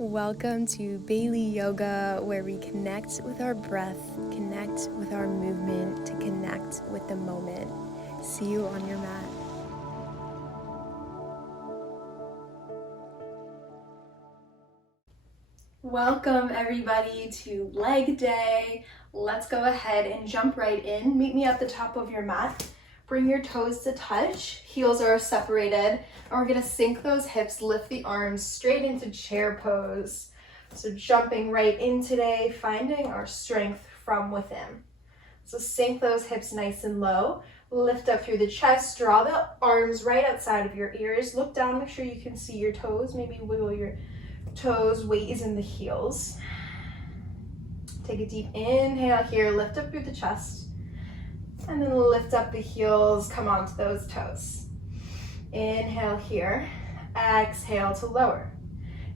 Welcome to Baileyyyoga, where we connect with our breath, connect with our movement, to connect with the moment. See you on your mat. Welcome everybody to leg day. Let's go ahead and jump right in. Meet me at the top of your mat. Bring your toes to touch, heels are separated, and we're gonna sink those hips, lift the arms straight into chair pose. So jumping right in today, finding our strength from within. So sink those hips nice and low, lift up through the chest, draw the arms right outside of your ears, look down, make sure you can see your toes, maybe wiggle your toes, weight is in the heels. Take a deep inhale here, lift up through the chest. And then lift up the heels, come onto those toes. Inhale here, exhale to lower.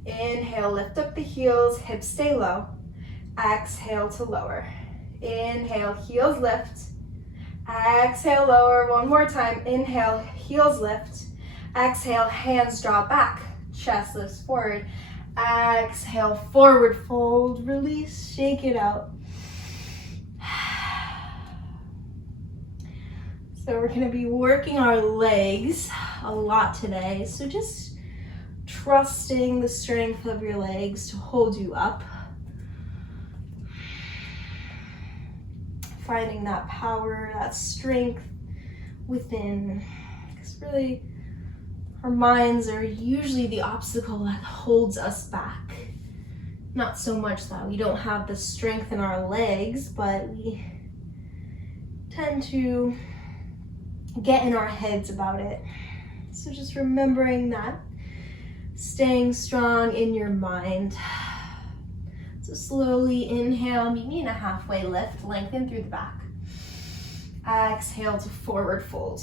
Inhale, lift up the heels, hips stay low. Exhale to lower. Inhale, heels lift. Exhale, lower. One more time. Inhale, heels lift. Exhale, hands draw back. Chest lifts forward. Exhale, forward fold, release, shake it out. So we're gonna be working our legs a lot today. So just trusting the strength of your legs to hold you up. Finding that power, that strength within. Because really, our minds are usually the obstacle that holds us back. Not so much that we don't have the strength in our legs, but we tend to get in our heads about it. So just remembering that, staying strong in your mind. So slowly inhale, meet me in a halfway lift, lengthen through the back. Exhale to forward fold.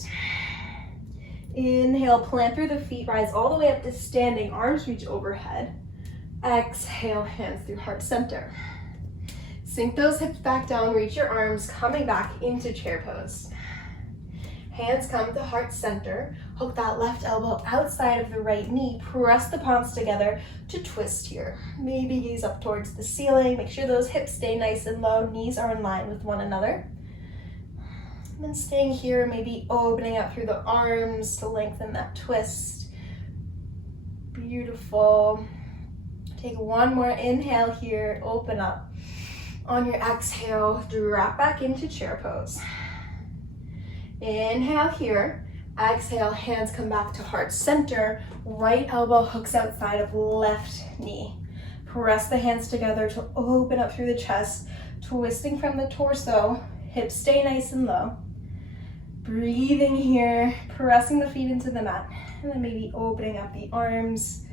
Inhale, plant through the feet, rise all the way up to standing, arms reach overhead. Exhale, hands through heart center. Sink those hips back down, reach your arms, coming back into chair pose. Hands come to heart center. Hook that left elbow outside of the right knee. Press the palms together to twist here. Maybe gaze up towards the ceiling. Make sure those hips stay nice and low. Knees are in line with one another. And then staying here, maybe opening up through the arms to lengthen that twist. Beautiful. Take one more inhale here. Open up. On your exhale, drop back into chair pose. Inhale here, exhale, hands come back to heart center, right elbow hooks outside of left knee. Press the hands together to open up through the chest, twisting from the torso, hips stay nice and low. Breathing here, pressing the feet into the mat, and then maybe opening up the arms,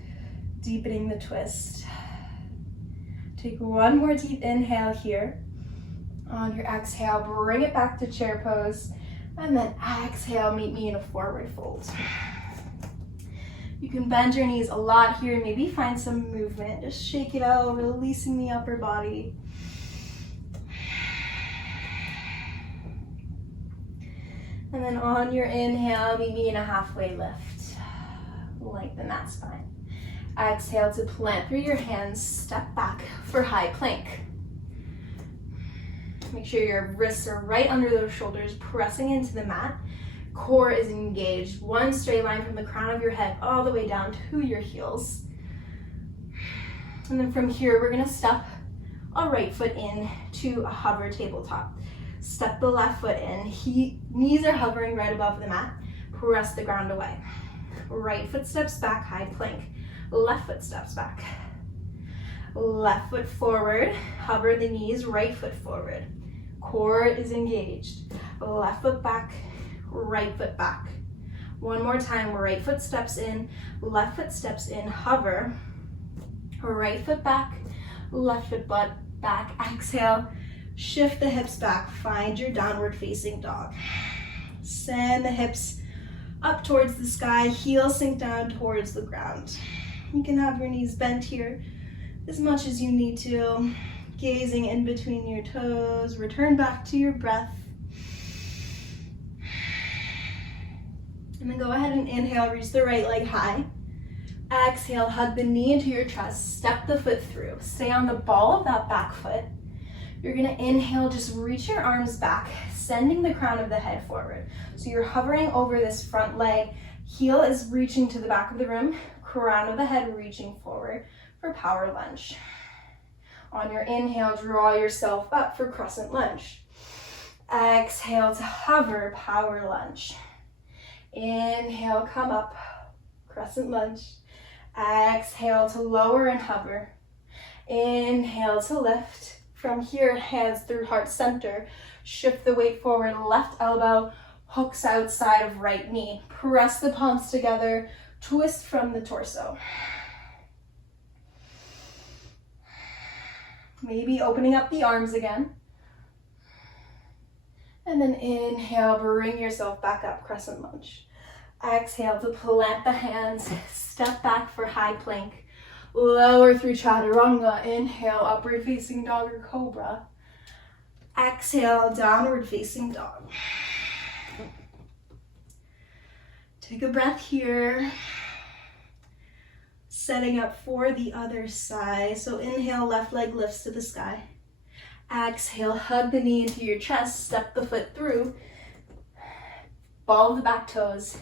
deepening the twist. Take one more deep inhale here. On your exhale, bring it back to chair pose. And then exhale, meet me in a forward fold. You can bend your knees a lot here, maybe find some movement. Just shake it out, releasing the upper body. And then on your inhale, meet me in a halfway lift. Lengthen that spine. Exhale to plant through your hands, step back for high plank. Make sure your wrists are right under those shoulders, pressing into the mat. Core is engaged. One straight line from the crown of your head all the way down to your heels. And then from here, we're gonna step a right foot in to a hover tabletop. Step the left foot in. Knees are hovering right above the mat. Press the ground away. Right foot steps back, high plank. Left foot steps back. Left foot forward, hover the knees, right foot forward. Core is engaged. Left foot back, right foot back. One more time, right foot steps in, left foot steps in, hover. Right foot back, left foot butt back. Exhale, shift the hips back, find your downward facing dog. Send the hips up towards the sky, heels sink down towards the ground. You can have your knees bent here as much as you need to, gazing in between your toes. Return back to your breath. And then go ahead and inhale, reach the right leg high. Exhale, hug the knee into your chest, step the foot through. Stay on the ball of that back foot. You're gonna inhale, just reach your arms back, sending the crown of the head forward. So you're hovering over this front leg, heel is reaching to the back of the room, crown of the head reaching forward for power lunge. On your inhale, draw yourself up for crescent lunge. Exhale to hover, power lunge. Inhale, come up, crescent lunge. Exhale to lower and hover. Inhale to lift. From here, hands through heart center. Shift the weight forward, left elbow hooks outside of right knee. Press the palms together, twist from the torso. Maybe opening up the arms again. And then inhale, bring yourself back up, crescent lunge. Exhale to plant the hands, step back for high plank. Lower through chaturanga. Inhale, upward facing dog or cobra. Exhale, downward facing dog. Take a breath here. Setting up for the other side. So inhale, left leg lifts to the sky. Exhale, hug the knee into your chest, step the foot through. Ball the back toes.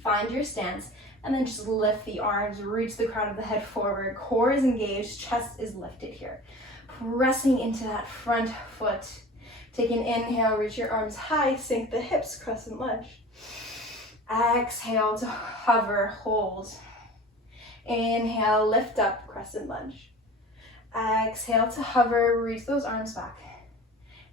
Find your stance. And then just lift the arms, reach the crown of the head forward. Core is engaged, chest is lifted here. Pressing into that front foot. Take an inhale, reach your arms high, sink the hips, crescent lunge. Exhale to hover, hold. Inhale, lift up, crescent lunge. Exhale to hover, reach those arms back.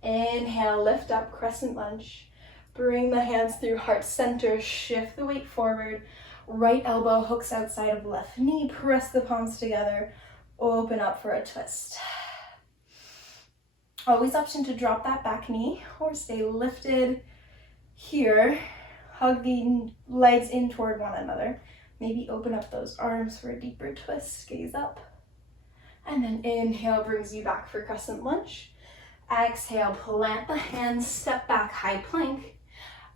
Inhale, lift up, crescent lunge. Bring the hands through heart center, shift the weight forward. Right elbow hooks outside of left knee, press the palms together, open up for a twist. Always option to drop that back knee or stay lifted here. Hug the legs in toward one another. Maybe open up those arms for a deeper twist, gaze up. And then inhale brings you back for crescent lunge. Exhale, plant the hands, step back, high plank.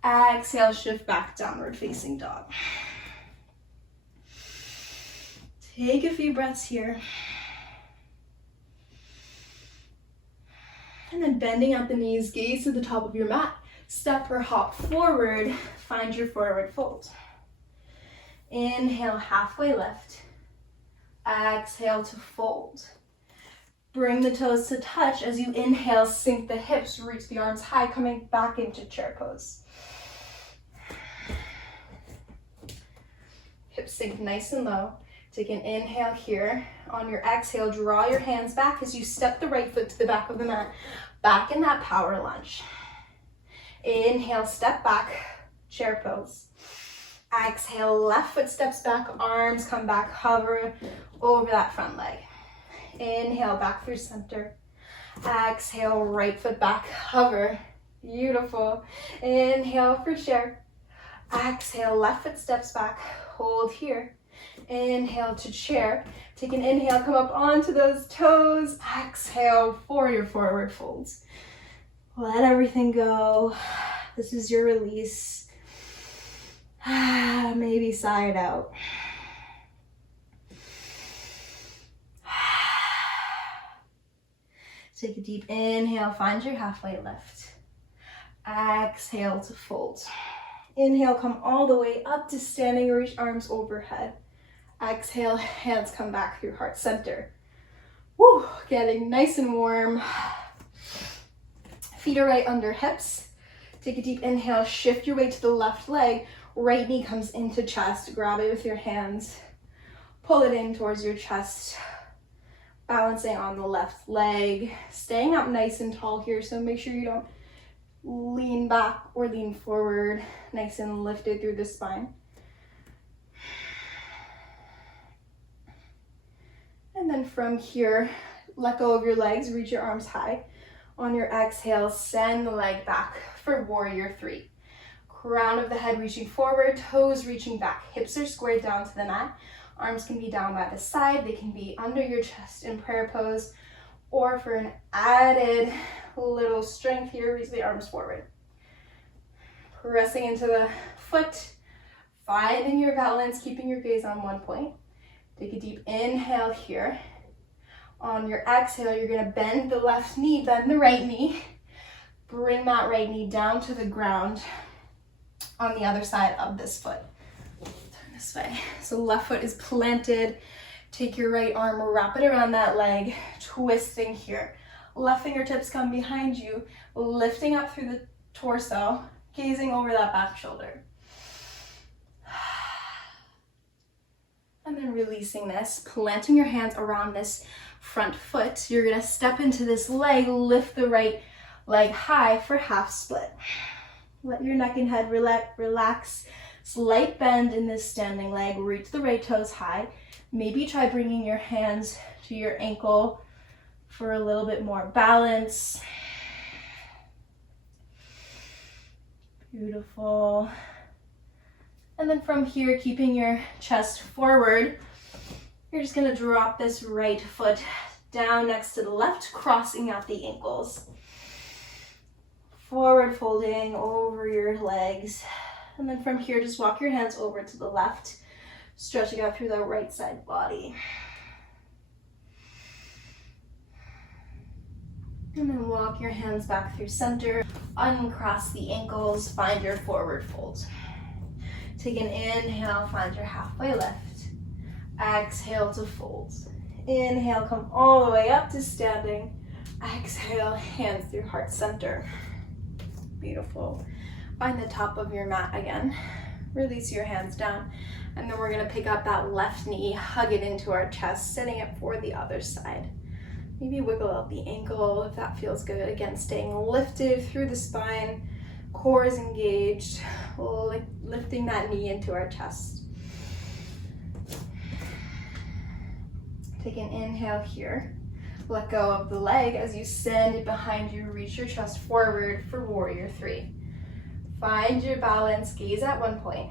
Exhale, shift back, downward facing dog. Take a few breaths here. And then bending at the knees, gaze to the top of your mat. Step or hop forward, find your forward fold. Inhale, halfway lift. Exhale to fold. Bring the toes to touch. As you inhale, sink the hips, reach the arms high, coming back into chair pose. Hips sink nice and low. Take an inhale here. On your exhale, draw your hands back as you step the right foot to the back of the mat. Back in that power lunge. Inhale, step back, chair pose. Exhale, left foot steps back, arms come back, hover over that front leg. Inhale, back through center. Exhale, right foot back, hover. Beautiful. Inhale for chair. Exhale, left foot steps back, hold here. Inhale to chair. Take an inhale, come up onto those toes. Exhale for your forward folds. Let everything go. This is your release. Maybe sigh it out. Take a deep inhale, find your halfway lift. Exhale to fold. Inhale, come all the way up to standing, reach arms overhead. Exhale, hands come back through heart center. Woo, getting nice and warm. Feet are right under hips. Take a deep inhale, shift your weight to the left leg. Right knee comes into chest. Grab it with your hands. Pull it in towards your chest. Balancing on the left leg. Staying up nice and tall here, so make sure you don't lean back or lean forward. Nice and lifted through the spine. And then from here, let go of your legs, reach your arms high. On your exhale, send the leg back for warrior three. Crown of the head reaching forward, toes reaching back. Hips are squared down to the mat. Arms can be down by the side. They can be under your chest in prayer pose. Or for an added little strength here, reach the arms forward. Pressing into the foot. Finding your balance, keeping your gaze on one point. Take a deep inhale here. On your exhale, you're gonna bend the left knee, bend the right knee. Bring that right knee down to the ground on the other side of this foot. Turn this way. So left foot is planted. Take your right arm, wrap it around that leg, twisting here. Left fingertips come behind you, lifting up through the torso, gazing over that back shoulder. And then releasing this, planting your hands around this front foot. You're gonna step into this leg, lift the right leg high for half split. Let your neck and head relax. Slight bend in this standing leg, reach the right toes high. Maybe try bringing your hands to your ankle for a little bit more balance. Beautiful. And then from here, keeping your chest forward, you're just gonna drop this right foot down next to the left, crossing out the ankles. Forward folding over your legs. And then from here, just walk your hands over to the left, stretching out through the right side body. And then walk your hands back through center, uncross the ankles, find your forward fold. Take an inhale, find your halfway lift. Exhale to fold. Inhale, come all the way up to standing. Exhale, hands through heart center. Beautiful. Find the top of your mat again. Release your hands down. And then we're gonna pick up that left knee, hug it into our chest, setting it for the other side. Maybe wiggle out the ankle if that feels good. Again, staying lifted through the spine, core is engaged, lifting that knee into our chest. Take an inhale here. Let go of the leg as you send it behind you, reach your chest forward for warrior three. Find your balance, gaze at one point,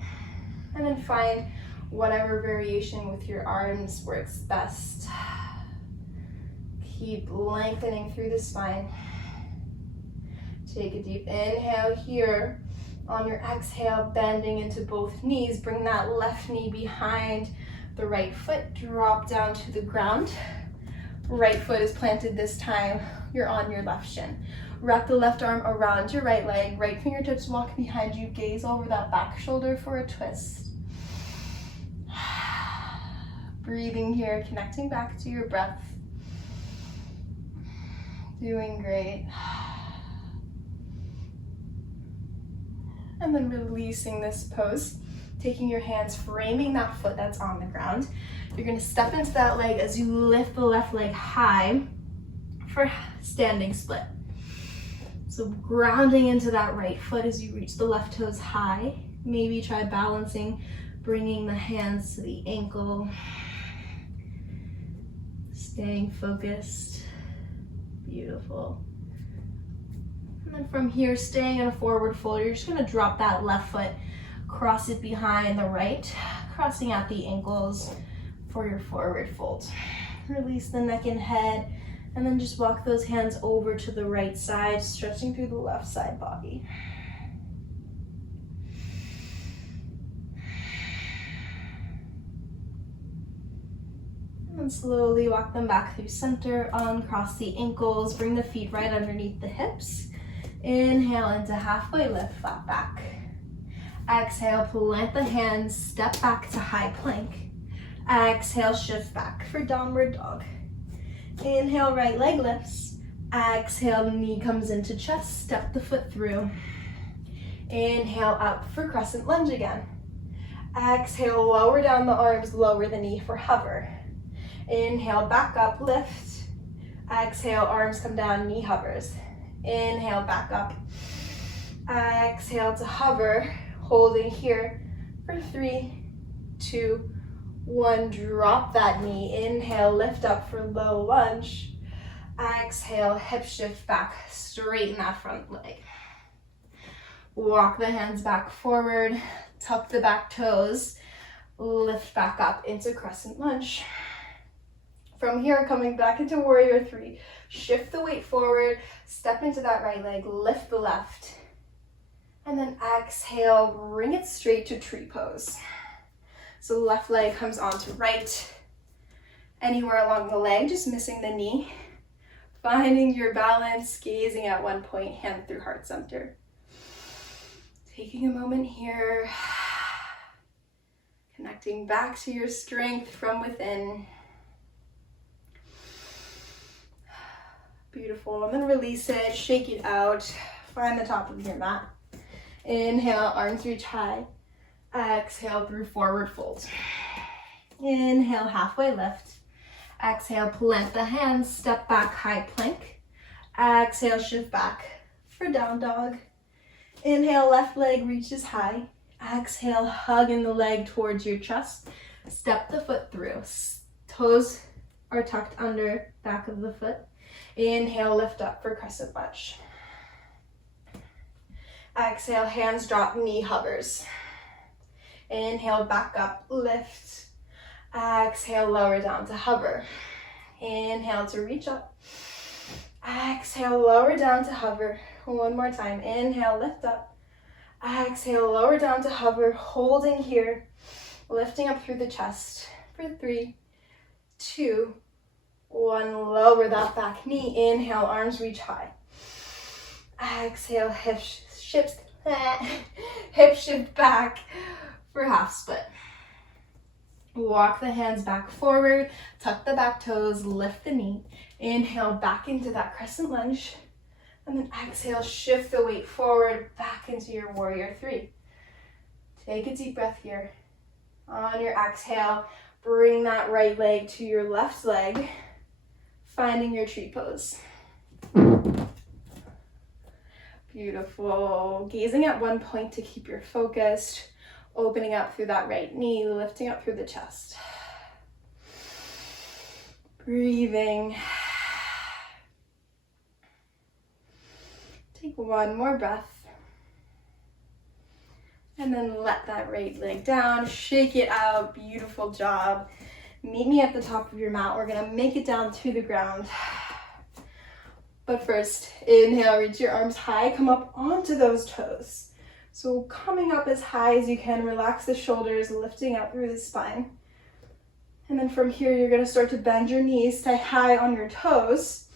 and then find whatever variation with your arms works best. Keep lengthening through the spine. Take a deep inhale here. On your exhale, bending into both knees, bring that left knee behind the right foot, drop down to the ground. Right foot is planted this time, you're on your left shin. Wrap the left arm around your right leg, right fingertips walk behind you, gaze over that back shoulder for a twist. Breathing here, connecting back to your breath. Doing great. And then releasing this pose, taking your hands, framing that foot that's on the ground. You're gonna step into that leg as you lift the left leg high for standing split. So grounding into that right foot as you reach the left toes high. Maybe try balancing, bringing the hands to the ankle. Staying focused. Beautiful. And then from here, staying in a forward fold, you're just gonna drop that left foot, cross it behind the right, crossing out the ankles for your forward fold. Release the neck and head, and then just walk those hands over to the right side, stretching through the left side body. And then slowly walk them back through center, uncross the ankles, bring the feet right underneath the hips. Inhale into halfway lift, flat back. Exhale, plant the hands, step back to high plank. Exhale, shift back for downward dog. Inhale, right leg lifts. Exhale, knee comes into chest, step the foot through. Inhale, up for crescent lunge again. Exhale, lower down the arms, lower the knee for hover. Inhale, back up, lift. Exhale, arms come down, knee hovers. Inhale, back up. Exhale to hover, holding here for 3, 2, 1. Drop that knee. Inhale, lift up for low lunge. Exhale, hip shift back, straighten that front leg. Walk the hands back forward, tuck the back toes, lift back up into crescent lunge. From here, coming back into warrior three, shift the weight forward, step into that right leg, lift the left, and then exhale, bring it straight to tree pose. So left leg comes onto right, anywhere along the leg, just missing the knee. Finding your balance, gazing at one point, hand through heart center. Taking a moment here, connecting back to your strength from within. Beautiful, and then release it, shake it out, find the top of your mat. Inhale, arms reach high. Exhale through forward fold. Inhale, halfway lift. Exhale, plant the hands, step back, high plank. Exhale, shift back for down dog. Inhale, left leg reaches high. Exhale, hug in the leg towards your chest. Step the foot through. Toes are tucked under back of the foot. Inhale, lift up for crescent lunge. Exhale, hands drop, knee hovers. Inhale, back up, lift. Exhale, lower down to hover. Inhale to reach up. Exhale, lower down to hover. One more time. Inhale, lift up. Exhale, lower down to hover. Holding here. Lifting up through the chest for 3, 2, 1. Lower that back knee. Inhale, arms reach high. Exhale, hip shift back for half split. Walk the hands back forward, tuck the back toes, lift the knee. Inhale, back into that crescent lunge. And then exhale, shift the weight forward, back into your warrior 3. Take a deep breath here. On your exhale, bring that right leg to your left leg, finding your tree pose. Beautiful. Gazing at one point to keep your focused. Opening up through that right knee, lifting up through the chest. Breathing. Take one more breath. And then let that right leg down, shake it out. Beautiful job. Meet me at the top of your mat. We're gonna make it down to the ground. But first, inhale, reach your arms high, come up onto those toes. So coming up as high as you can, relax the shoulders, lifting up through the spine. And then from here, you're gonna start to bend your knees, stay high on your toes.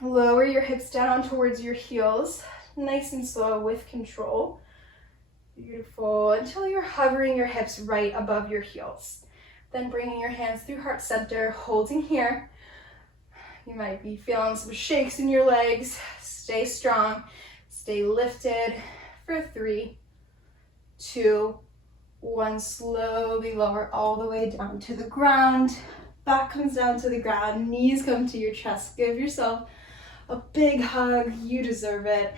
Lower your hips down towards your heels, nice and slow with control. Beautiful, until you're hovering your hips right above your heels. Then bringing your hands through heart center, holding here. You might be feeling some shakes in your legs. Stay strong, stay lifted. For 3, 2, 1, slowly lower all the way down to the ground. Back comes down to the ground, knees come to your chest. Give yourself a big hug, you deserve it.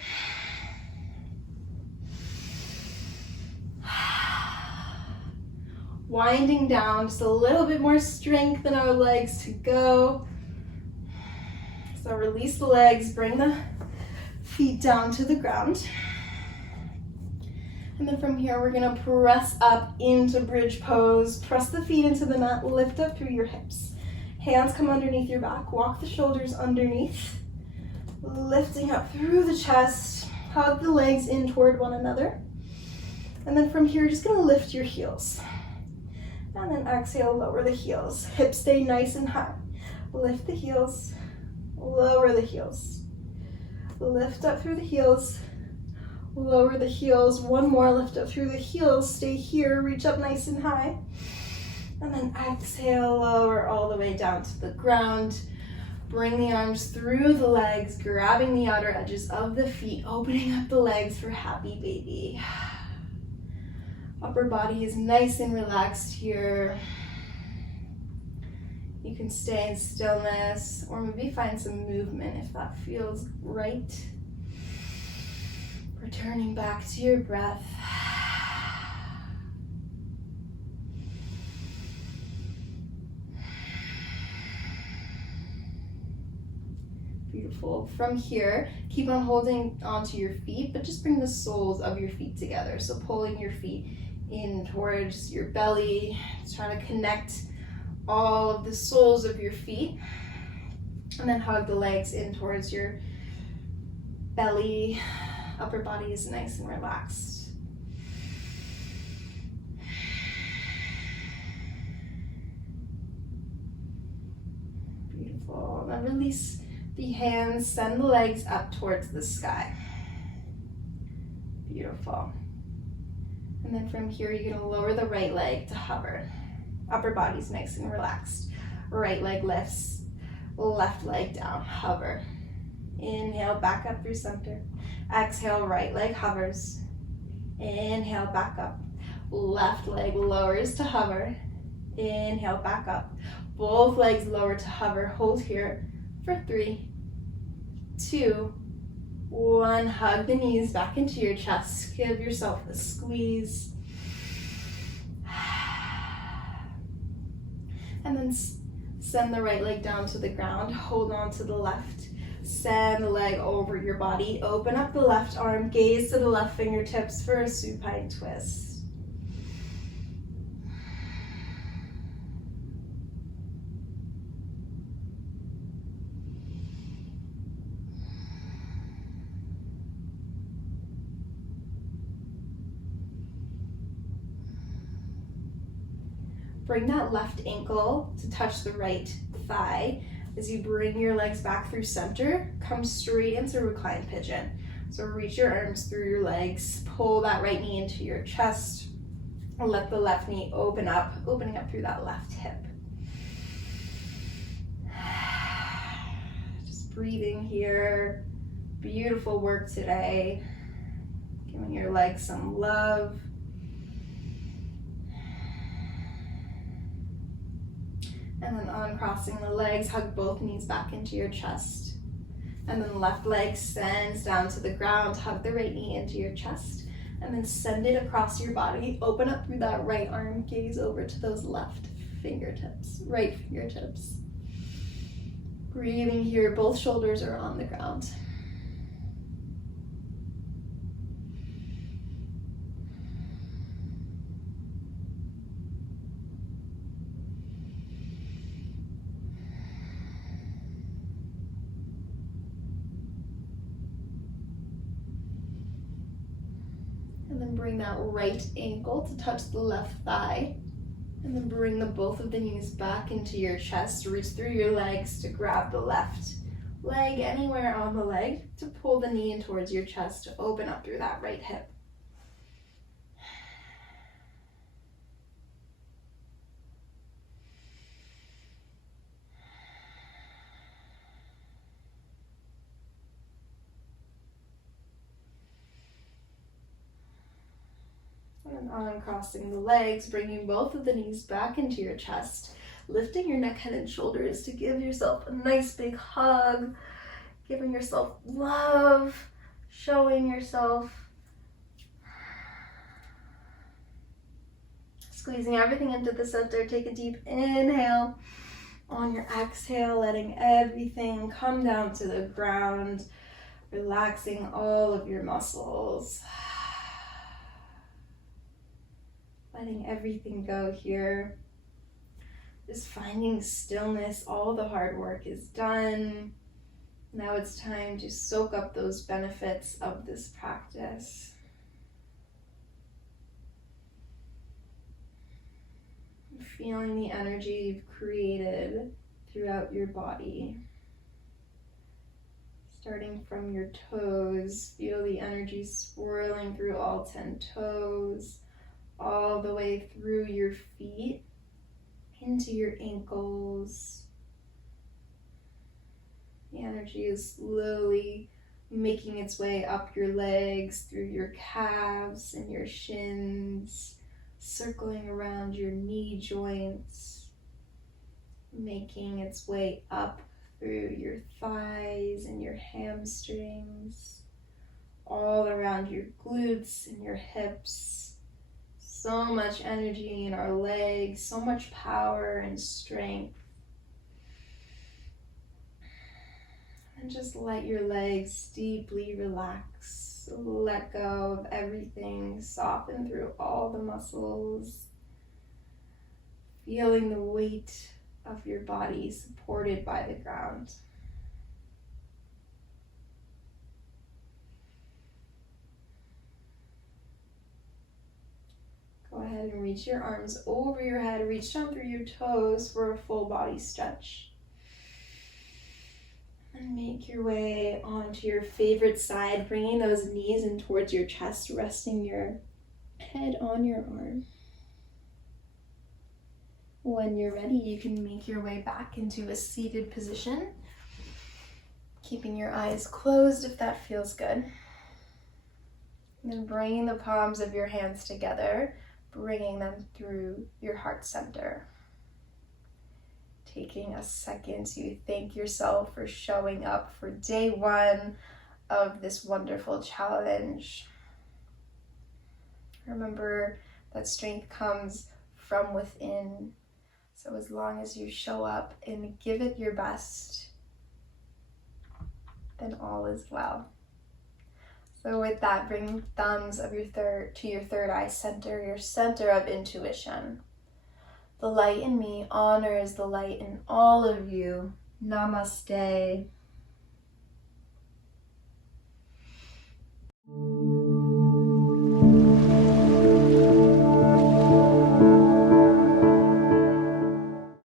Winding down, just a little bit more strength in our legs to go. So release the legs, bring the feet down to the ground. And then from here, we're gonna press up into bridge pose. Press the feet into the mat, lift up through your hips. Hands come underneath your back, walk the shoulders underneath. Lifting up through the chest, hug the legs in toward one another. And then from here, just gonna lift your heels. And then exhale, lower the heels. Hips stay nice and high. Lift the heels, lower the heels. Lift up through the heels. Lower the heels, one more, lift up through the heels, stay here, reach up nice and high. And then exhale, lower all the way down to the ground. Bring the arms through the legs, grabbing the outer edges of the feet, opening up the legs for happy baby. Upper body is nice and relaxed here. You can stay in stillness or maybe find some movement if that feels right. Returning back to your breath. Beautiful. From here, keep on holding onto your feet, but just bring the soles of your feet together. So pulling your feet in towards your belly, trying to connect all of the soles of your feet. And then hug the legs in towards your belly. Upper body is nice and relaxed. Beautiful. Then release the hands, send the legs up towards the sky. Beautiful. And then from here, you're gonna lower the right leg to hover. Upper body's nice and relaxed. Right leg lifts, left leg down, hover. Inhale, back up through center. Exhale, right leg hovers. Inhale, back up. Left leg lowers to hover. Inhale, back up. Both legs lower to hover. Hold here for 3, 2, 1. Hug the knees back into your chest. Give yourself a squeeze. And then send the right leg down to the ground. Hold on to the left. Send the leg over your body. Open up the left arm. Gaze to the left fingertips for a supine twist. Bring that left ankle to touch the right thigh. As you bring your legs back through center, come straight into reclined pigeon. So reach your arms through your legs, pull that right knee into your chest, and let the left knee open up, opening up through that left hip. Just breathing here. Beautiful work today. Giving your legs some love. And then uncrossing the legs, hug both knees back into your chest. And then left leg sends down to the ground, hug the right knee into your chest. And then send it across your body. Open up through that right arm, gaze over to those left fingertips, right fingertips. Breathing here, both shoulders are on the ground. And then bring that right ankle to touch the left thigh. And then bring the both of the knees back into your chest. Reach through your legs to grab the left leg anywhere on the leg to pull the knee in towards your chest to open up through that right hip. And uncrossing the legs, bringing both of the knees back into your chest, lifting your neck, head, and shoulders to give yourself a nice big hug, giving yourself love, showing yourself, squeezing everything into the center. Take a deep inhale. On your exhale, letting everything come down to the ground, relaxing all of your muscles. Letting everything go here. Just finding stillness. All the hard work is done. Now it's time to soak up those benefits of this practice. Feeling the energy you've created throughout your body. Starting from your toes, feel the energy swirling through all 10 toes. All the way through your feet, into your ankles. The energy is slowly making its way up your legs, through your calves and your shins, circling around your knee joints, making its way up through your thighs and your hamstrings, all around your glutes and your hips. So much energy in our legs, so much power and strength. And just let your legs deeply relax. Let go of everything, soften through all the muscles. Feeling the weight of your body supported by the ground. Go ahead and reach your arms over your head. Reach down through your toes for a full body stretch. Make your way onto your favorite side, bringing those knees in towards your chest, resting your head on your arm. When you're ready, you can make your way back into a seated position, keeping your eyes closed if that feels good. And then bringing the palms of your hands together, bringing them through your heart center. Taking a second to thank yourself for showing up for day one of this wonderful challenge. Remember that strength comes from within. So as long as you show up and give it your best, then all is well. So with that, bring thumbs of your third eye center, your center of intuition. The light in me honors the light in all of you. Namaste.